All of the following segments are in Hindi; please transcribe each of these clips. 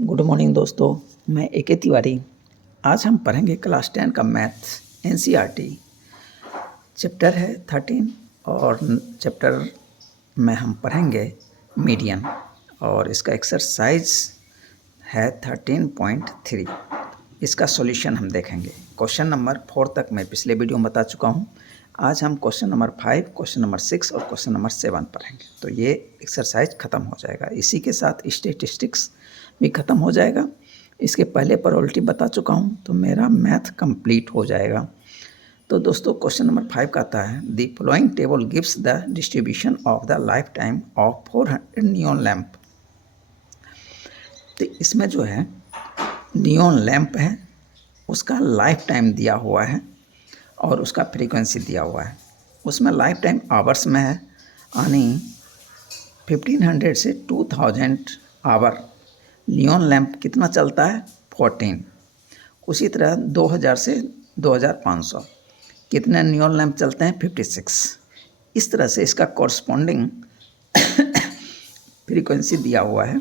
गुड मॉर्निंग दोस्तों, मैं ए.के. तिवारी। आज हम पढ़ेंगे क्लास 10 का मैथ्स एनसीईआरटी। चैप्टर है 13 और चैप्टर में हम पढ़ेंगे मीडियन और इसका एक्सरसाइज है 13.3। इसका सॉल्यूशन हम देखेंगे। क्वेश्चन नंबर 4 तक मैं पिछले वीडियो में बता चुका हूँ। आज हम क्वेश्चन नंबर 5, क्वेश्चन नंबर 6 और क्वेश्चन नंबर 7 पढ़ेंगे। तो ये एक्सरसाइज ख़त्म हो जाएगा। इसी के साथ स्टैटिस्टिक्स भी ख़त्म हो जाएगा। इसके पहले प्रोबेबिलिटी बता चुका हूँ, तो मेरा मैथ कंप्लीट हो जाएगा। तो दोस्तों क्वेश्चन नंबर 5 का आता है, the following table gives the distribution of the life time of 400 neon lamp. तो इसमें जो है नियॉन लैम्प है, उसका लाइफ टाइम दिया हुआ है और उसका फ्रीक्वेंसी दिया हुआ है। उसमें लाइफ टाइम आवर्स में है, यानी 1500 से 2000 आवर। नियॉन लैम्प कितना चलता है? 14। उसी तरह 2000 से 2500 कितने नियॉन लैम्प चलते हैं? 56। इस तरह से इसका कॉरस्पॉन्डिंग फ्रीक्वेंसी दिया हुआ है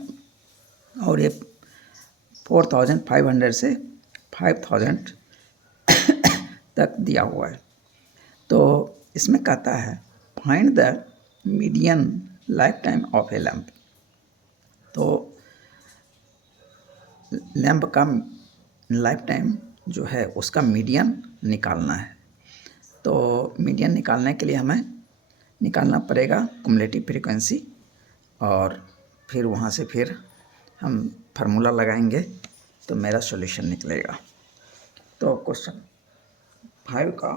और ये 4500 से 5000 तक दिया हुआ है। तो इसमें कहता है find the median life time of A lamp. तो लैम्प का लाइफ टाइम जो है उसका मीडियन निकालना है। तो मीडियन निकालने के लिए हमें निकालना पड़ेगा कुमुलेटिव फ्रीक्वेंसी और फिर वहाँ से फिर हम फार्मूला लगाएंगे तो मेरा सॉल्यूशन निकलेगा। तो क्वेश्चन 5 का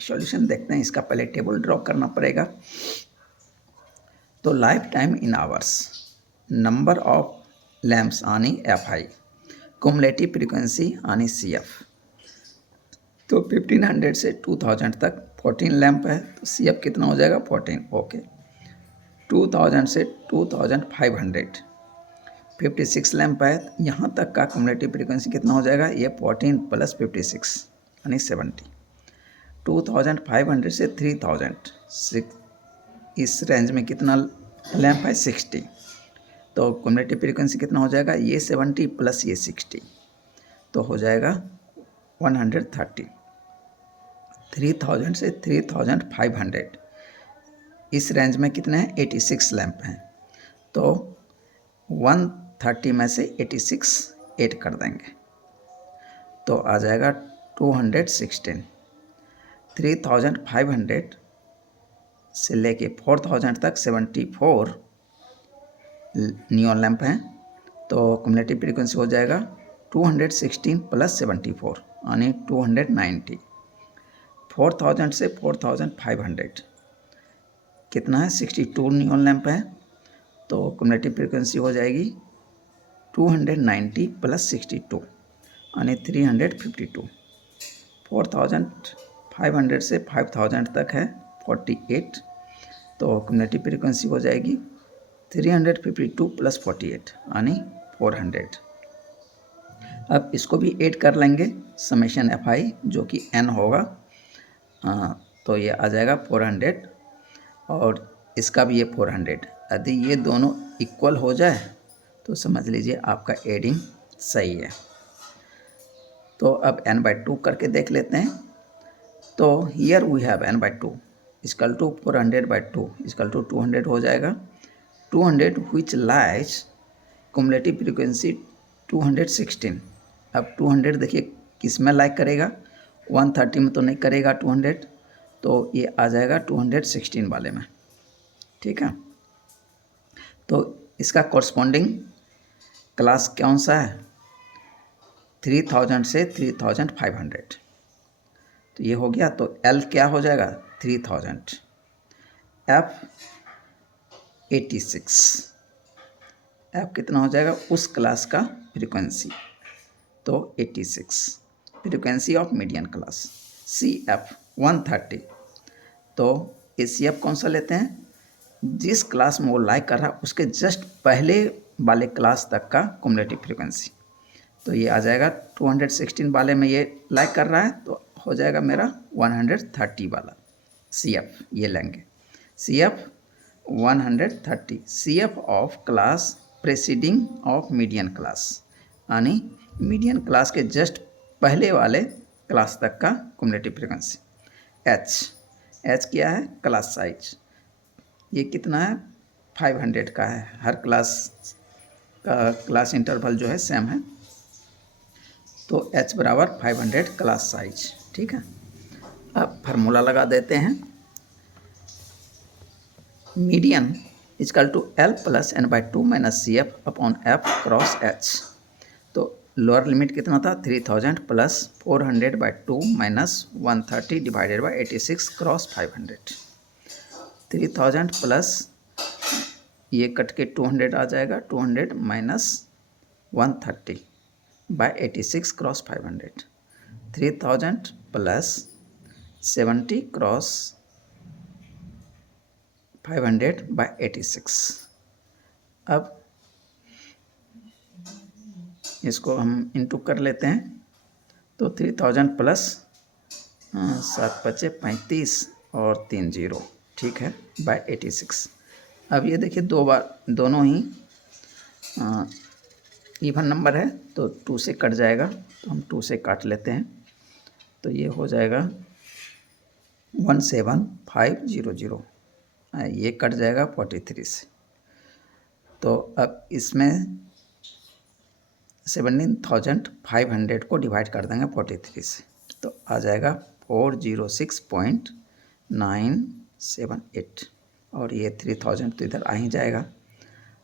सॉल्यूशन देखते हैं। इसका पहले टेबल ड्रॉ करना पड़ेगा। तो life time in hours, number of lamps आनी FI, कुमुलेटिव फ्रीक्वेंसी आनी CF। तो 1500 से 2000 तक 14 लैम्प है, तो CF कितना हो जाएगा? 14। ओके। 2000 से 2500 56 लैम्प है, यहाँ तक का कुमुलेटिव फ्रीक्वेंसी कितना हो जाएगा? ये 14 प्लस 56 यानी 70। 2500 से 3000 इस रेंज में कितना लैम्प है? 60। तो कुमुलेटिव फ्रीक्वेंसी कितना हो जाएगा? ये 70 प्लस ये 60, तो हो जाएगा 130। 3000 से 3500 इस रेंज में कितने हैं? 86 लैम्प हैं। तो 130 में से 86 ऐड कर देंगे तो आ जाएगा 216। 3500 से लेके 4000 तक 74 नियॉन लैम्प हैं। तो कुमुलेटिव फ्रीक्वेंसी हो जाएगा 216 प्लस 74 यानी 290। 4000 से 4500 कितना है? 62 नियॉन लैम्प है, तो कुमुलेटिव फ्रीक्वेंसी हो जाएगी 290 प्लस 62 यानी 352। 4500 से 5000 तक है 48, तो कुमुलेटिव फ्रीक्वेंसी हो जाएगी 352 प्लस 48 यानी 400। अब इसको भी ऐड कर लेंगे समेशन FI जो कि n होगा। तो ये आ जाएगा 400 और इसका भी ये 400। यदि ये दोनों इक्वल हो जाए तो समझ लीजिए आपका एडिंग सही है। तो अब n/2 करके देख लेते हैं। तो here we have n/2 equal to 400/2 equal to 200 हो जाएगा। 200 which lies कुमुलेटिव फ्रीक्वेंसी 216। अब 200 देखिए किस में लाइक करेगा? 130 में तो नहीं करेगा 200, तो ये आ जाएगा 216 वाले में। ठीक है, तो इसका कॉरस्पॉन्डिंग क्लास कौन सा है? 3000 से 3500। तो ये हो गया। तो L क्या हो जाएगा? 3000। F 86। F कितना हो जाएगा? उस क्लास का फ्रीक्वेंसी, तो 86 frequency of median class. CF 130। तो ACF कौन सा लेते हैं? जिस क्लास में वो लाइक कर रहा है उसके जस्ट पहले वाले क्लास तक का कुमुलेटिव फ्रीक्वेंसी। तो ये आ जाएगा 216 वाले में ये लाइक कर रहा है, तो हो जाएगा मेरा 130 वाला CF ये लेंगे। CF 130 CF of class presiding of median class. यानी मीडियन क्लास के जस्ट पहले वाले क्लास तक का क्युमुलेटिव फ्रीक्वेंसी। एच क्या है? Class size. ये कितना है? 500 का है। हर क्लास का क्लास इंटरवल जो है सेम है, तो एच बराबर 500 क्लास साइज। ठीक है, अब फार्मूला लगा देते हैं। Median is equal to L plus N by 2 minus C F upon F cross H. तो लोअर लिमिट कितना था? 3000 plus 400 by 2 minus 130 divided by 86 cross 500। 3000 plus ये कट के 200 आ जाएगा, 200 minus 130 by 86 cross 500। 3000 plus 70 cross 500 by 86। अब इसको हम इंटू कर लेते हैं, तो 3000 प्लस 7 बचे 35 और 3 0, ठीक है, बाई 86। अब ये देखिए दो बार दोनों ही इवन नंबर है, तो 2 से कट जाएगा, तो हम 2 से काट लेते हैं, तो ये हो जाएगा 17500। ये कट जाएगा 43 से। तो अब इसमें 17,500 को डिवाइड कर देंगे 43 से, तो आ जाएगा 406.978, और ये 3000 तो इधर आ ही जाएगा,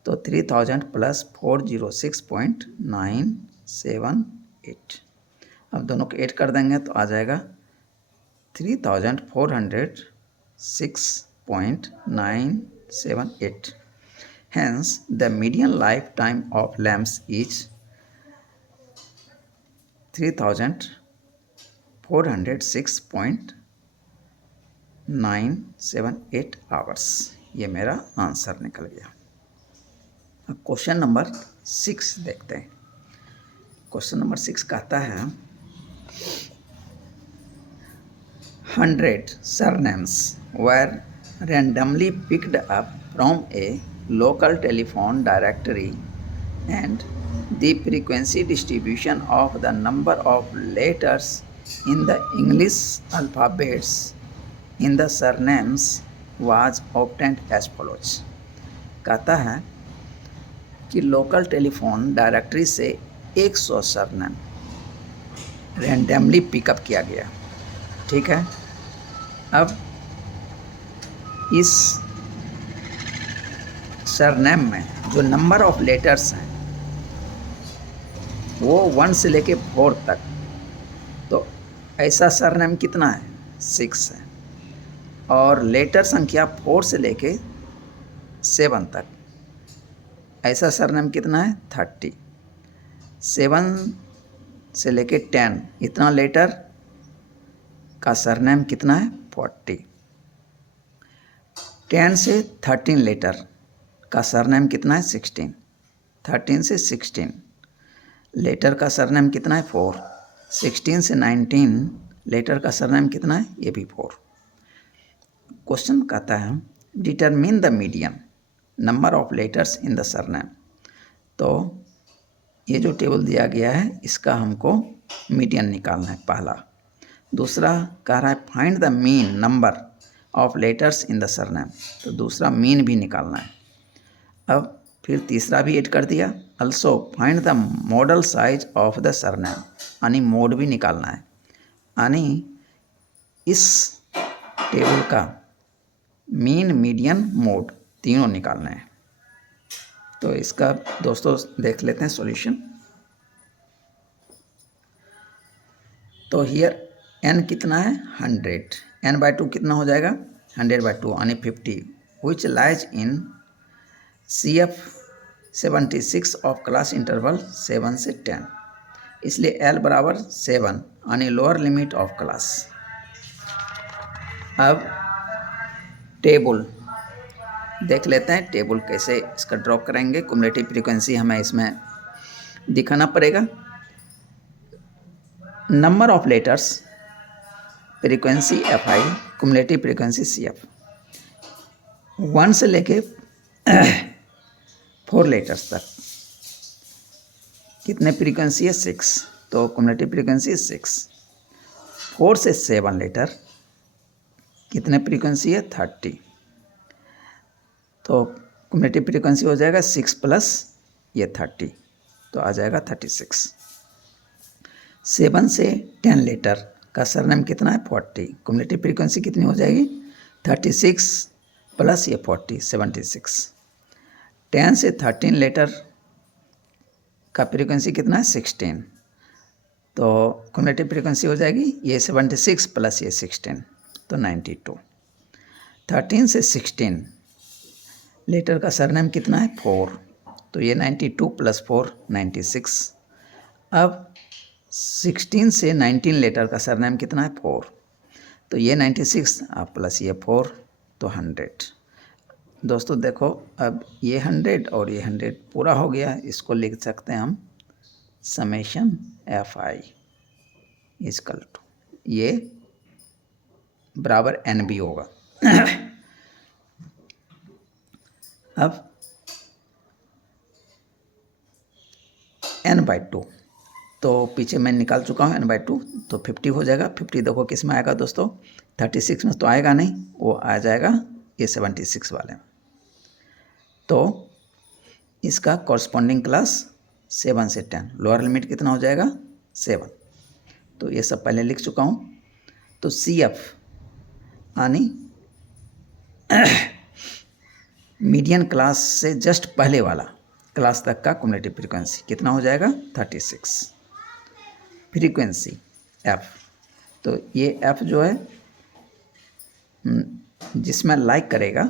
तो 3000 प्लस 406.978। अब दोनों को ऐड कर देंगे तो आ जाएगा 3406.978। Hence, the median lifetime of lamps is 3406.978 hours. ये मेरा आंसर निकल गया। अब क्वेश्चन नंबर 6 देखते हैं। क्वेश्चन नंबर 6 कहता है 100 surnames were randomly picked up from a local telephone directory, and the frequency distribution of the number of letters in the English alphabets in the surnames was obtained as follows। कहता है कि लोकल टेलीफोन डायरेक्टरी से 100 सरनेम रैंडमली पिकअप किया गया। ठीक है, अब इस सरनेम में जो नंबर ऑफ लेटर्स हैं वो 1 से लेके 4 तक, तो ऐसा सरनेम कितना है? 6 है, और लेटर संख्या 4 से लेके 7 तक, ऐसा सरनेम कितना है? 30। 7 से लेके 10 इतना लेटर का सरनेम कितना है? 40। 10 से 13 लेटर का सरनेम कितना है? 16। 13 से 16 लेटर का सरनेम कितना है? 4। 16 से 19 लेटर का सरनेम कितना है? ये भी 4। क्वेश्चन कहता है determine the median number of letters in the surname. तो ये जो टेबल दिया गया है इसका हमको मीडियन निकालना है पहला। दूसरा कह रहा है find the mean number of letters in the surname, तो दूसरा मीन भी निकालना है। अब फिर तीसरा भी ऐड कर दिया, also find the model size of the surname, यानी मोड भी निकालना है, यानी इस टेबल का मीन मीडियन मोड तीनों निकालना है। तो इसका दोस्तों देख लेते हैं सॉल्यूशन। तो हियर n कितना है? 100। n बाई 2 कितना हो जाएगा? 100 बाई 2 यानी 50, which lies in CF 76 of class interval 7 से 10, इसलिए L बराबर 7 यानी लोअर लिमिट ऑफ क्लास। अब टेबल देख लेते हैं, टेबल कैसे इसका ड्रॉ करेंगे। क्युमुलेटिव फ्रीक्वेंसी हमें इसमें दिखाना पड़ेगा। Number of letters frequency FI, cumulative frequency CF। 1 से लेके 4 लेटर्स तक कितने फ्रीक्वेंसी है 6, तो क्युमुलेटिव फ्रीक्वेंसी 6। 4 से 7 लेटर कितने फ्रीक्वेंसी है 30, तो क्युमुलेटिव फ्रीक्वेंसी हो जाएगा 6 प्लस ये 30, तो आ जाएगा 36। 7 से 10 लेटर का सरनेम कितना है 40, क्युमुलेटिव फ्रीक्वेंसी कितनी हो जाएगी 36 प्लस ये 40 76। 10 से 13 लेटर का फ्रीक्वेंसी कितना है 16, तो क्युमुलेटिव फ्रीक्वेंसी हो जाएगी ये 76 प्लस ये 16, तो 92। 13 से 16 लेटर का सरनेम कितना है 4, तो ये 92 प्लस 4 96। अब 16 से 19 लेटर का सरनेम कितना है 4, तो ये 96 अब प्लस ये 4, तो 100। दोस्तों देखो अब ये 100 और ये 100 पूरा हो गया, इसको लिख सकते हैं हम समेशन fi इजकल टू ये बराबर NB होगा। अब n/2, तो पीछे मैं निकाल चुका हूँ n/2, तो 50 हो जाएगा। 50 देखो किस में आएगा दोस्तों 36 में तो आएगा नहीं, वो आ जाएगा ये 76 वाले में। तो इसका कॉरस्पॉन्डिंग क्लास 7 से 10, लोअर लिमिट कितना हो जाएगा 7, तो ये सब पहले लिख चुका हूँ। तो CF यानी मीडियन क्लास से जस्ट पहले वाला क्लास तक का क्युमुलेटिव फ्रीक्वेंसी कितना हो जाएगा 36। फ्रीक्वेंसी F, तो ये F जो है जिसमें लाइक करेगा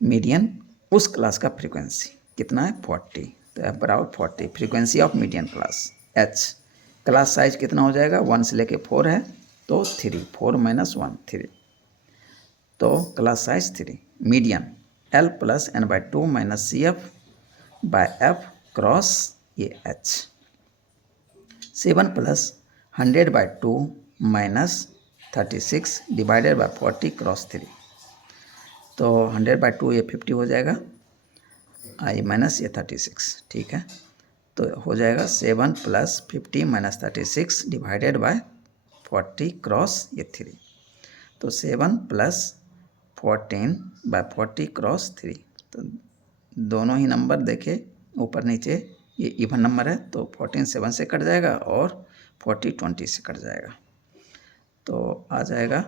मीडियन उस क्लास का फ्रीक्वेंसी कितना है 40, तो F बराबर 40 frequency of median class. H class size कितना हो जाएगा 1 से लेके 4 है, तो 3, 4 - 1 3, तो class size 3। Median L plus n/2 minus CF by F cross ये H। 7 plus 100/2 minus 36 divided by 40 cross 3, तो 100/2 ये 50 हो जाएगा, आई माइनस ये 36, ठीक है। तो हो जाएगा 7 plus 50 minus 36 divided by 40 cross ये 3, तो 7 प्लस 14/40 क्रॉस 3, तो दोनों ही नंबर देखे ऊपर नीचे ये इवन नंबर है, तो 14 7 से कट जाएगा और 40 20 से कट जाएगा, तो आ जाएगा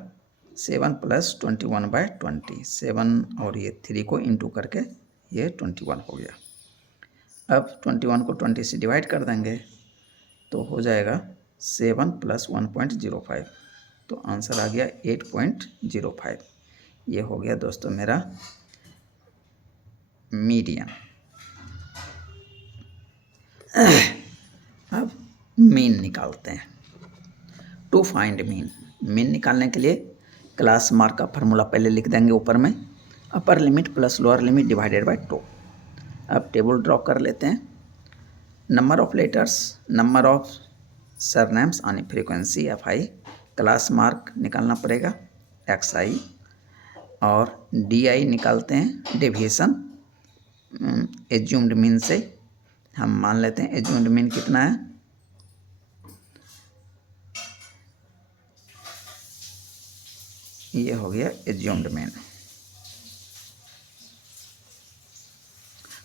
7 प्लस 21/20, 7 और ये 3 को इंटू करके ये 21 हो गया। अब 21 को 20 से डिवाइड कर देंगे तो हो जाएगा 7 प्लस 1.05, तो आंसर आ गया 8.05। ये हो गया दोस्तों मेरा मीडियन। अब मीन निकालते हैं। टू फाइंड मीन निकालने के लिए क्लास मार्क का फार्मूला पहले लिख देंगे ऊपर में, upper limit plus lower limit divided by 2। अब टेबल ड्रॉ कर लेते हैं। Number of letters, number of surnames यानी फ्रीक्वेंसी FI, क्लास मार्क निकालना पड़ेगा XI, और DI निकालते हैं डेविएशन एज्यूम्ड मीन से। हम मान लेते हैं एज्यूम्ड मीन कितना है, ये हो गया एज्यूम्ड मीन,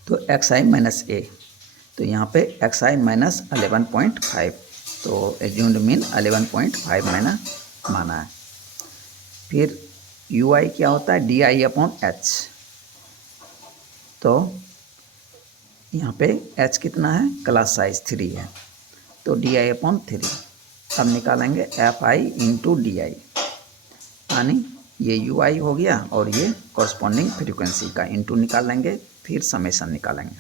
तो XI माइनस A, तो यहाँ पे XI माइनस 11.5, तो एज्यूम्ड मीन 11.5 मैंने माना है। फिर UI क्या होता है DI/H, तो यहाँ पे H कितना है क्लास साइज 3 है, तो DI/3। अब निकालेंगे FI इंटू DI, यानी ये UI हो गया और ये कॉरस्पॉन्डिंग फ्रीक्वेंसी का इंटू निकालेंगे, फिर समेशन निकालेंगे।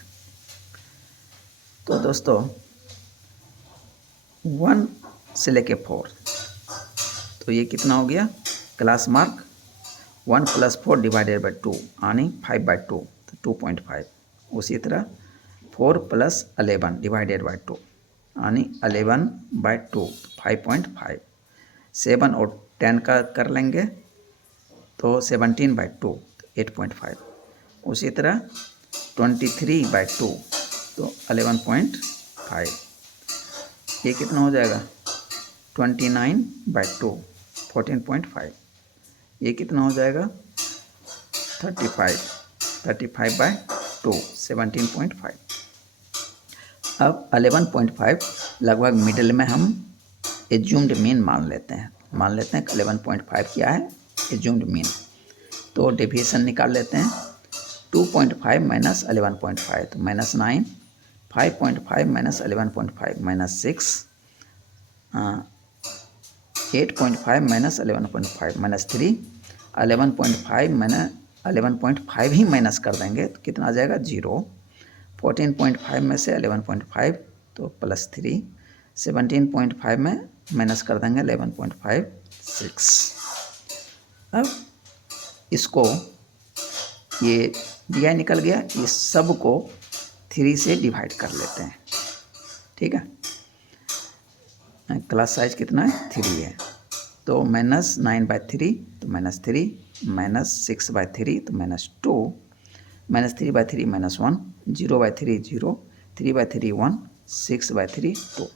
तो दोस्तों 1 से लेके 4, तो ये कितना हो गया class mark 1 plus 4 divided by 2 यानी 5/2, तो 2.5। उसी तरह 4 प्लस 11 डिवाइडेड बाई 2 यानी 11/2, 5.5। 7 और 10 का कर लेंगे तो 17/2, 8.5। उसी तरह 23/2 तो 11.5, ये कितना हो जाएगा 29/2, 14.5, ये कितना हो जाएगा 35/2, 17.5। अब 11.5 लगभग मिडिल में हम एज्यूम्ड मीन मान लेते हैं कि 11.5 क्या है एज्यूम्ड मीन। तो डेविएशन निकाल लेते हैं, 2.5 माइनस 11.5 तो -9, 5.5 माइनस 11.5 -6, 8.5 माइनस 11.5 -3, 11.5 मैंने 11.5 ही माइनस कर देंगे तो कितना आ जाएगा 0, 14.5 में से 11.5 तो +3, 17.5 में माइनस कर देंगे 11.56। अब इसको ये दिया निकल गया, इस सब को 3 से डिवाइड कर लेते हैं, ठीक है। क्लास साइज कितना है 3 है, तो -9/3 तो -3, -6/3 तो -2, -3/3 -1, 0/3 0, 3/3 1, 6/3 2।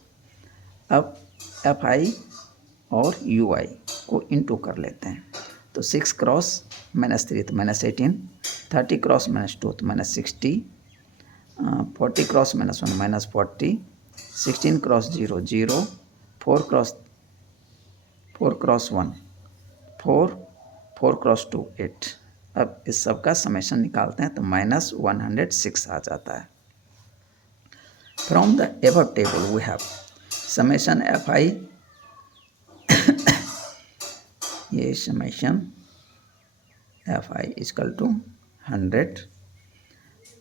अब FI और UI को इंटू कर लेते हैं, तो 6 क्रॉस -3 तो -18, 30 क्रॉस -2 तो -60, 40 क्रॉस -1 -40, 16 क्रॉस 0 0, 4 क्रॉस 1 4, 4 क्रॉस 2 8। अब इस सब का समेशन निकालते हैं तो -106 आ जाता है। From the above table we have summation FI, ये समेशन FI इक्वल टू 100,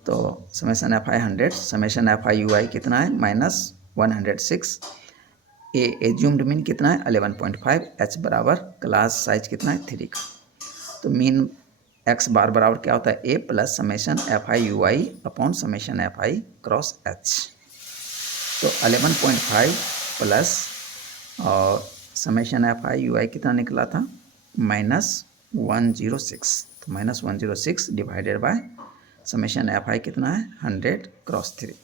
तो summation FI 100, summation FI UI कितना है -106, ए एज्यूम्ड मीन कितना है 11.5, H बराबर क्लास साइज कितना है 3 का, तो मीन x बार बराबर क्या होता है A plus summation FI UI upon summation FI cross H। तो 11.5 प्लस और समेशन FI UI कितना निकला था -106, तो -106 डिवाइडेड बाय समेशन FI कितना है 100 क्रॉस 3,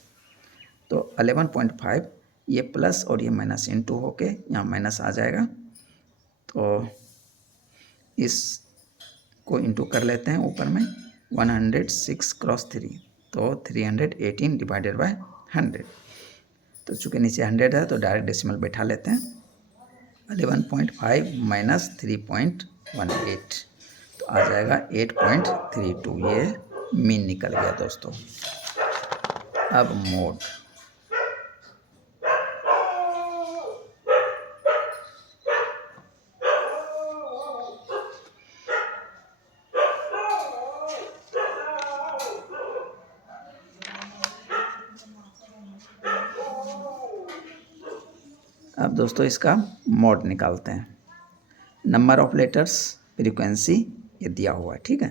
तो 11.5 ये प्लस और ये माइनस इनटू होके यहाँ माइनस आ जाएगा, तो इस को इंटू कर लेते हैं ऊपर में 106 क्रॉस 3, तो 318 डिवाइडेड बाय 100। तो चूँकि नीचे 100 है तो डायरेक्ट डेसिमल बैठा लेते हैं, 11.5 माइनस 3.18 तो आ जाएगा 8.32, ये मीन निकल गया दोस्तों। अब मोड, अब दोस्तों इसका मोड निकालते हैं। नंबर ऑफ लेटर्स, फ्रीक्वेंसी ये दिया हुआ है, ठीक है।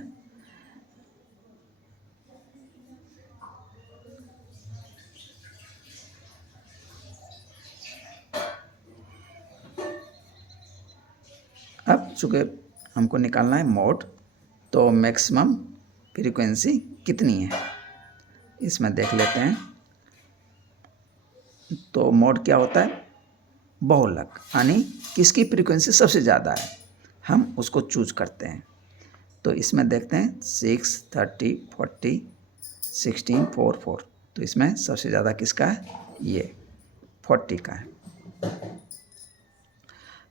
अब चूँकि हमको निकालना है मोड, तो मैक्सिमम फ्रीक्वेंसी कितनी है इसमें देख लेते हैं। तो मोड क्या होता है बहुलक, यानी किसकी फ्रीक्वेंसी सबसे ज़्यादा है हम उसको चूज करते हैं। तो इसमें देखते हैं 6, 30, 40, 16, 4, 4, तो इसमें सबसे ज़्यादा किसका है ये 40 का है।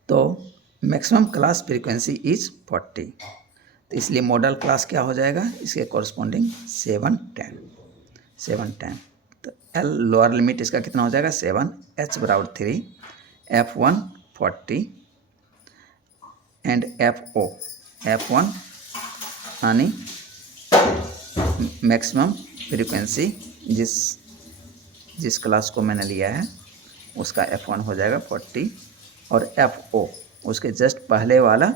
तो मैक्सिमम क्लास फ्रीक्वेंसी इज 40, तो इसलिए मॉडल क्लास क्या हो जाएगा इसके कॉरस्पॉन्डिंग 710। तो L लोअर लिमिट इसका कितना हो जाएगा 7, H बराबर 3, F1 40 एंड F1 यानी मैक्सिमम फ्रीक्वेंसी जिस क्लास को मैंने लिया है उसका F1 हो जाएगा 40, और FO उसके जस्ट पहले वाला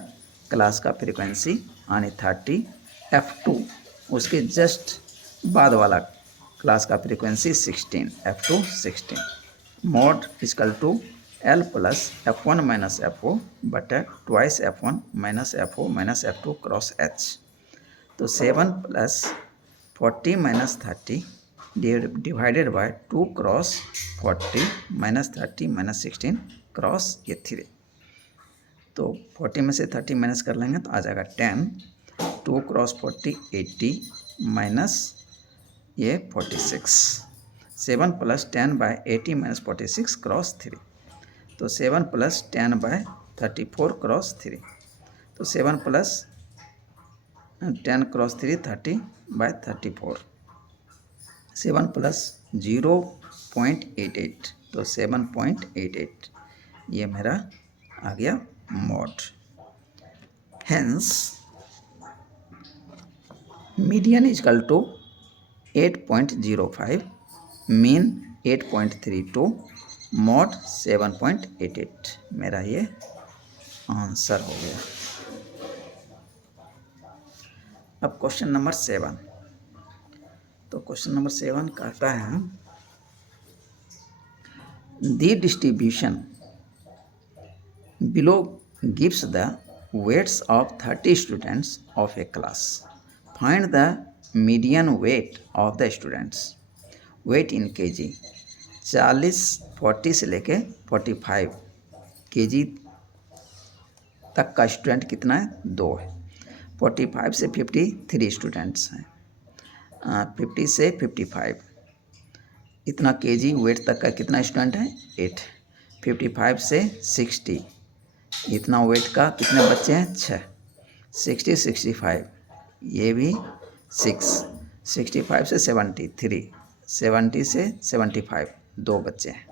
क्लास का फ्रीक्वेंसी यानी 30, F2 उसके जस्ट बाद वाला क्लास का frequency 16, F2 16। Mode equal to L plus F1 minus FO बटा twice F1 minus FO minus F2 cross H। तो 7 plus 40 minus 30 divided by 2 cross 40 minus 30 minus 16 cross ये 3। तो 40 में से 30 माइनस कर लेंगे तो आ जाएगा 10। 2 क्रॉस 40 80 माइनस ये 46। 7 प्लस 10 बाय 80 माइनस 46 क्रॉस 3। तो 7 प्लस 10 बाय 34 क्रॉस 3। तो 7 प्लस 10 क्रॉस 3 30 बाय 34। 7 प्लस 0.88 तो 7.88 ये मेरा आ गया mode. Hence median is equal to 8.05, mean 8.32, mode 7.88 मेरा ये आंसर हो गया। अब क्वेश्चन नंबर 7। तो क्वेश्चन नंबर 7 कहता है the distribution below gives the weights of 30 students of a class. Find the median weight of the students. Weight in kg 40 से लेके 45 kg तक का स्टूडेंट कितना है? 2 है। 45 से 53 स्टूडेंट्स हैं। 50 से 55 इतना केजी वेट तक का कितना स्टूडेंट है? 8। 55 से 60 इतना वेट का कितने बच्चे हैं? 6। 60 65 ये भी 6। 65 से 73, 70 से 75 2 बच्चे हैं।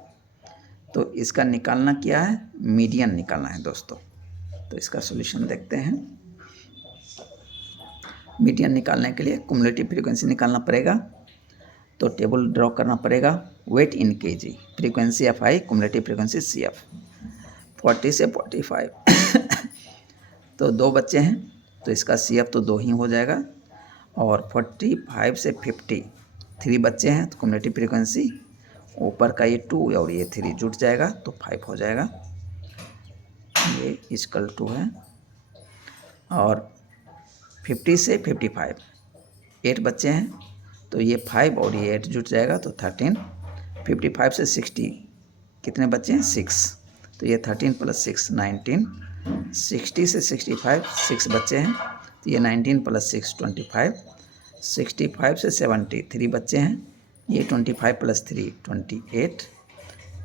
तो इसका निकालना क्या है? मीडियन निकालना है दोस्तों। तो इसका सॉल्यूशन देखते हैं। मीडियन निकालने के लिए क्युमुलेटिव फ्रीक्वेंसी निकालना पड़ेगा। तो टेबल ड्रॉ करना पड़ेगा। Weight in kg, frequency F I, cumulative frequency C F. 40 से 45 तो 2 बच्चे हैं तो इसका सी एफ तो 2 ही हो जाएगा। और 45 से 50 3 बच्चे हैं तो क्युमुलेटिव फ्रीक्वेंसी ऊपर का ये 2 और ये 3 जुट जाएगा तो 5 हो जाएगा। ये इक्वल टू है। और 50 से 55 8 बच्चे हैं तो ये 5 और ये 8 जुट जाएगा तो 13। 55 से 60 कितने बच्चे हैं? 6 तो ये 13 प्लस 6 19। 60 से 65 6 बच्चे हैं तो ये 19 प्लस 6 25। 65 से 70 3 बच्चे हैं, ये 25 प्लस 3 28।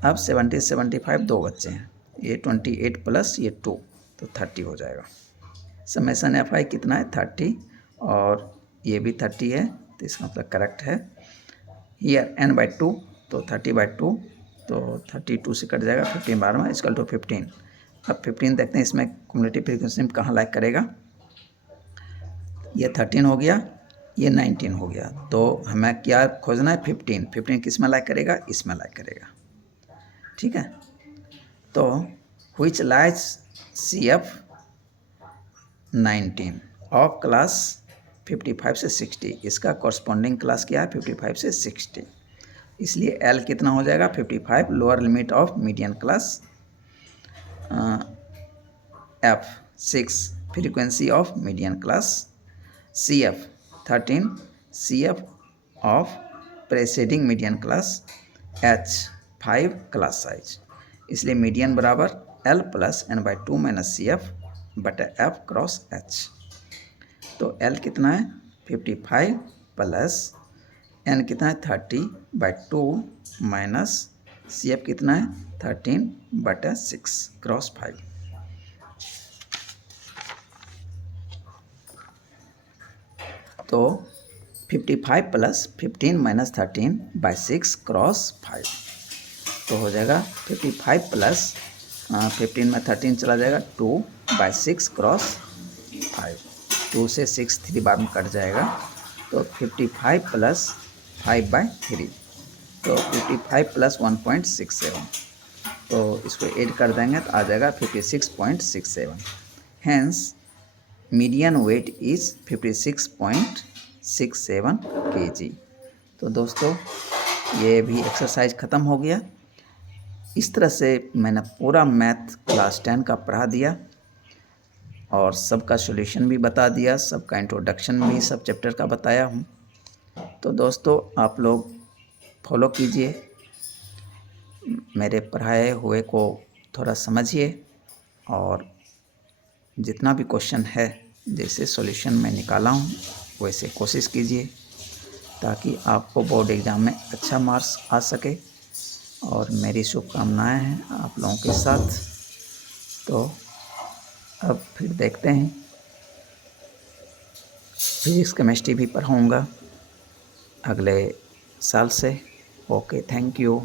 अब 70 से 75 2 बच्चे हैं, ये 28 प्लस ये 2 तो 30 हो जाएगा। समेसन एफ आई कितना है? 30 और ये भी 30 है तो इसका मतलब करेक्ट है। हियर n बाई 2 तो 30 बाई 2 तो 32 से कट जाएगा। 15 बार में इक्वल टू 15। अब 15 देखते हैं इसमें क्युमुलेटिव फ्रीक्वेंसी में कहाँ लाइक करेगा। ये 13 हो गया, ये 19 हो गया। तो हमें क्या खोजना है? 15। 15 किस में लाइक करेगा? इसमें लाइक करेगा। ठीक है। तो which lies C F 19 of class 55 से 60, इसका कॉरस्पॉन्डिंग क्लास क्या है? 55 से 60। इसलिए L कितना हो जाएगा? 55 lower limit of median class. F 6 frequency of median class. CF 13 CF of preceding median class. H 5 class size. इसलिए मीडियन बराबर L plus n by 2 minus CF बटा F क्रॉस H। तो L कितना है? 55 प्लस n कितना है? 30 बाई 2 माइनस CF कितना है? 13 बटा 6 क्रॉस 5। तो 55 प्लस 15 माइनस 13 बाई 6 क्रॉस 5 तो हो जाएगा 55 प्लस 15 में 13 चला जाएगा 2 बाई 6 क्रॉस 5। 2 से 6 3 बार में कट जाएगा तो 55 प्लस 5 बाई 3 तो 55 प्लस 1.67 तो इसको ऐड कर देंगे तो आ जाएगा 56.67। Hence median weight is 56.67 kg। तो दोस्तों ये भी एक्सरसाइज ख़त्म हो गया। इस तरह से मैंने पूरा मैथ क्लास 10 का पढ़ा दिया और सबका सॉल्यूशन भी बता दिया, सबका इंट्रोडक्शन भी सब चैप्टर का बताया हूँ। तो दोस्तों आप लोग फॉलो कीजिए, मेरे पढ़ाए हुए को थोड़ा समझिए और जितना भी क्वेश्चन है जैसे सॉल्यूशन मैं निकाला हूँ वैसे कोशिश कीजिए ताकि आपको बोर्ड एग्ज़ाम में अच्छा मार्क्स आ सके। और मेरी शुभकामनाएं हैं आप लोगों के साथ। तो अब फिर देखते हैं, फिजिक्स केमिस्ट्री भी पढ़ाऊँगा अगले साल से। Okay, thank you.